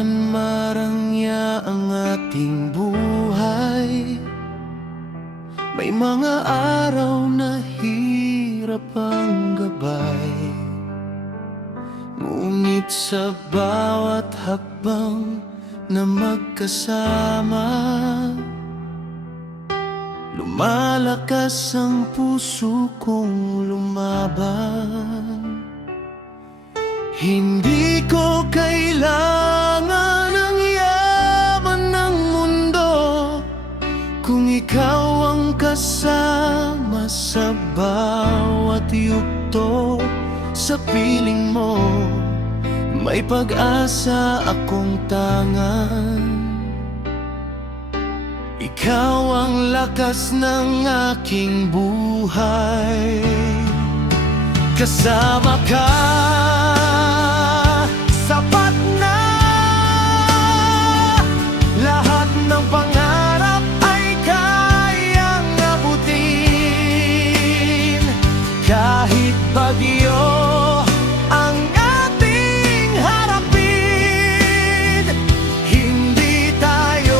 man marangya ang ating buhay, may mga araw na hirap ang gabay. Ngunit sa bawat hakbang na magkasama, lumalakas ang puso kong lumaban. Hindi ko kailangan ang yaman ng mundo kung ikaw ang kasama sa bawat yugto. Sa piling mo, may pag-asa akong tangan. Ikaw ang lakas ng aking buhay. Kasama ka, sapat na. Lahat ng pangarap ay kayang abutin. Kahit bagyo ang ating harapin, hindi tayo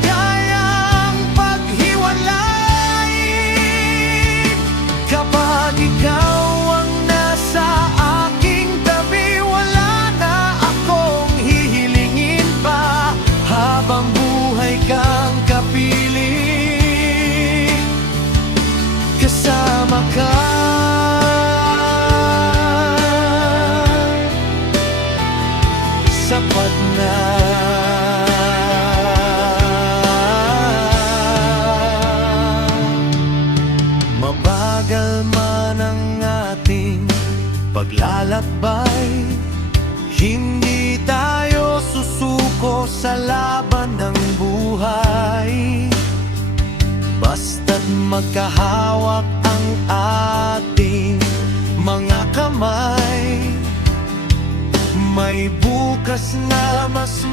kayang paghiwalayin. Kapag ikaw ang nasa aking tabi, wala na akong hihilingin pa. Habang buhay kang kapiling, kasama ka. Sapat na. Mabagal man ang ating paglalakbay, hindi tayo susuko sa laban ng buhay. Basta't magkahawak ang ating mga kamay, may bukas na mas